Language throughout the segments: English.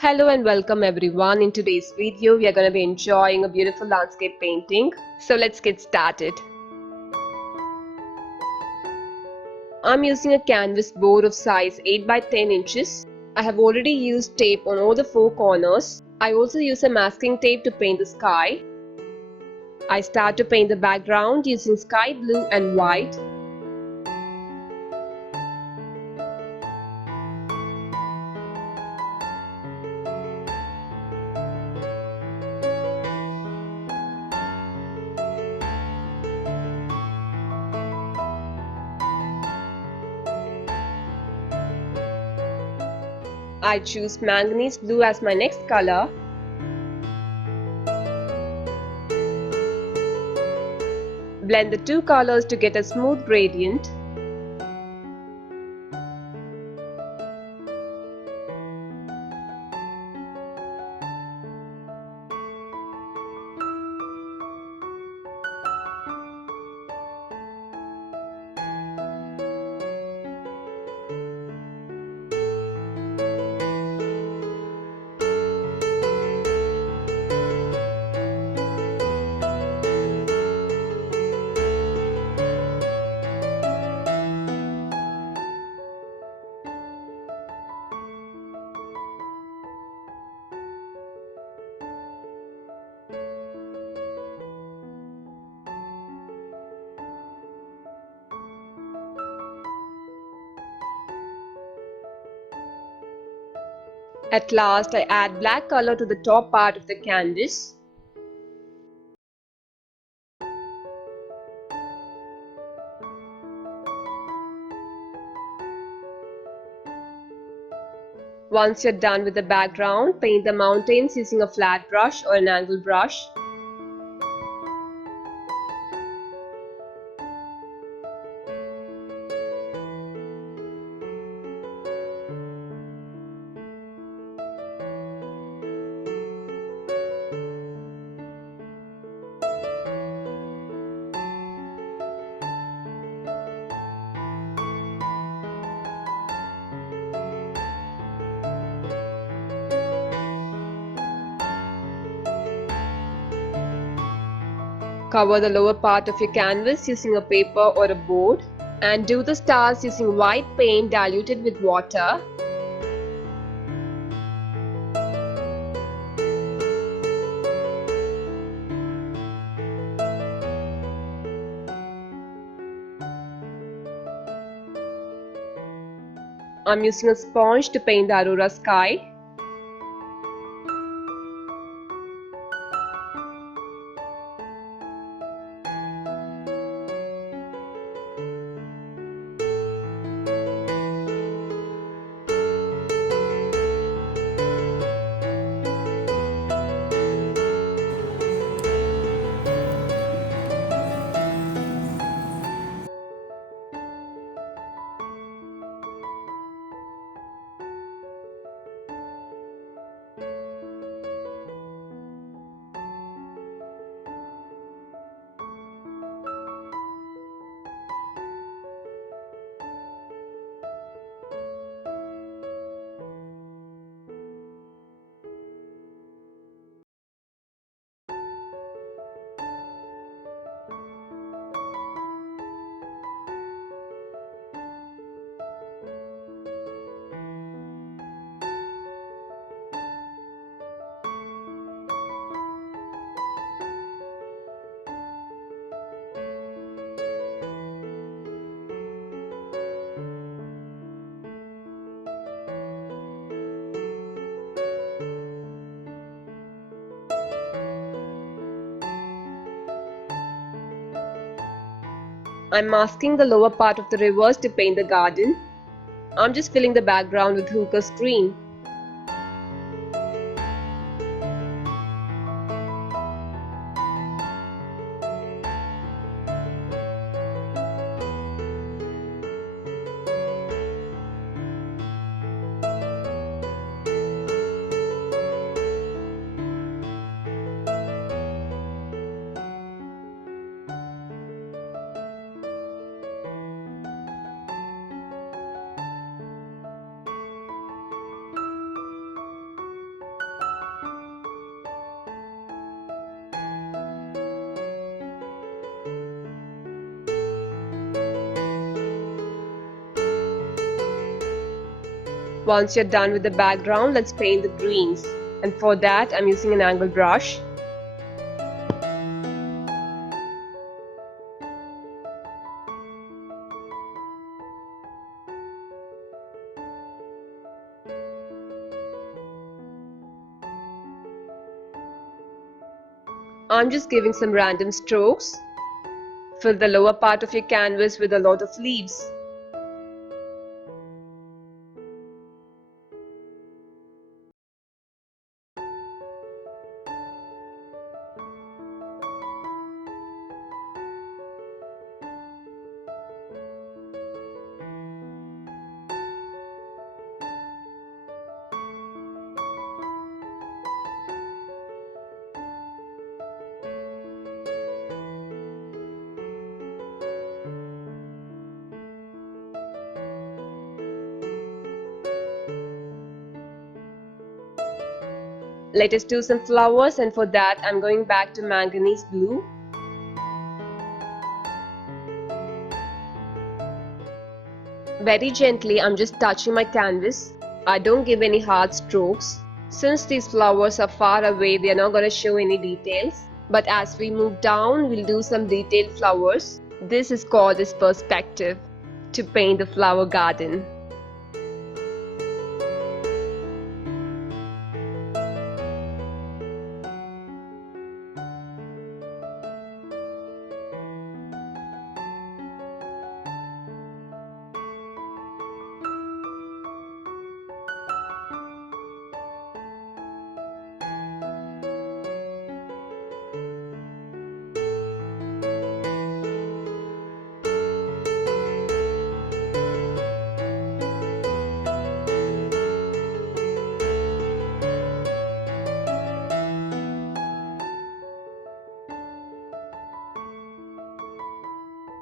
Hello and welcome everyone. In today's video, we are going to be enjoying a beautiful landscape painting. So let's get started. I'm using a canvas board of size 8 by 10 inches. I have already used tape on all the four corners. I also use a masking tape to paint the sky. I start to paint the background using sky blue and white. I choose manganese blue as my next color. Blend the two colors to get a smooth gradient. At last, I add black color to the top part of the canvas. Once you're done with the background, paint the mountains using a flat brush or an angle brush. Cover the lower part of your canvas using a paper or a board and do the stars using white paint diluted with water. I'm using a sponge to paint the Aurora sky. I'm masking the lower part of the rivers to paint the garden. I'm just filling the background with hooker's green. Once you're done with the background, let's paint the greens. And for that, I'm using an angled brush. I'm just giving some random strokes. Fill the lower part of your canvas with a lot of leaves. Let us do some flowers, and for that I'm going back to Manganese Blue. Very gently I'm just touching my canvas. I don't give any hard strokes. Since these flowers are far away, they are not going to show any details. But as we move down, we'll do some detailed flowers. This is called as perspective to paint the flower garden.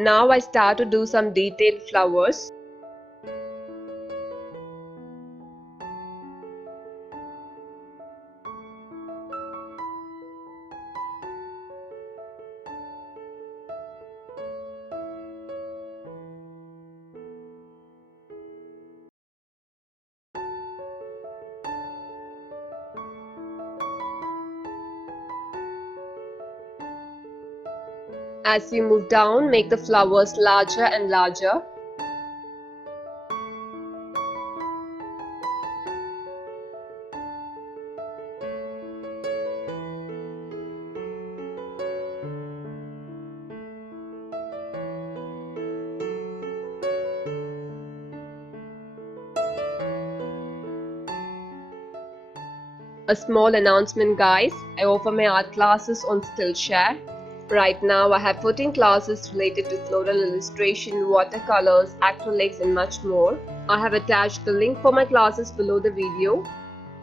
Now I start to do some detailed flowers. As you move down, make the flowers larger and larger. A small announcement, guys. I offer my art classes on Skillshare. Right now I have 14 classes related to floral illustration, watercolors, acrylics and much more. I have attached the link for my classes below the video,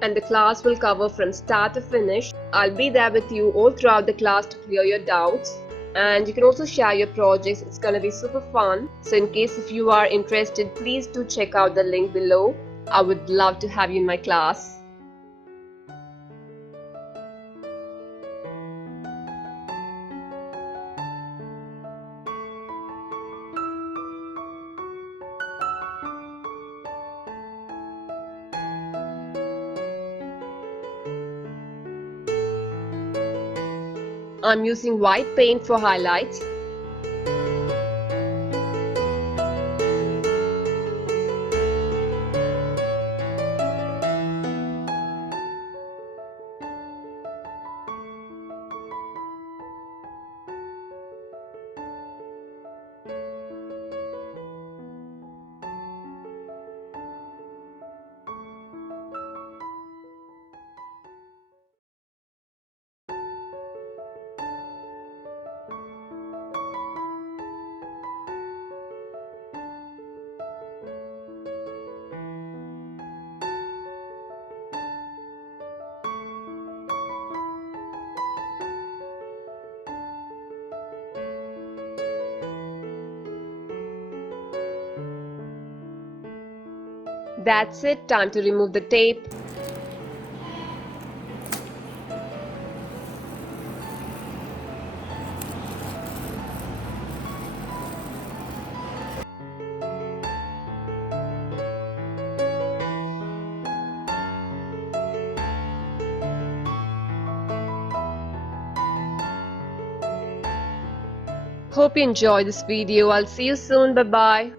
and the class will cover from start to finish. I'll be there with you all throughout the class to clear your doubts. And you can also share your projects. It's gonna be super fun. So in case if you are interested, please do check out the link below. I would love to have you in my class. I'm using white paint for highlights. That's it, time to remove the tape. Hope you enjoyed this video. I'll see you soon. Bye bye.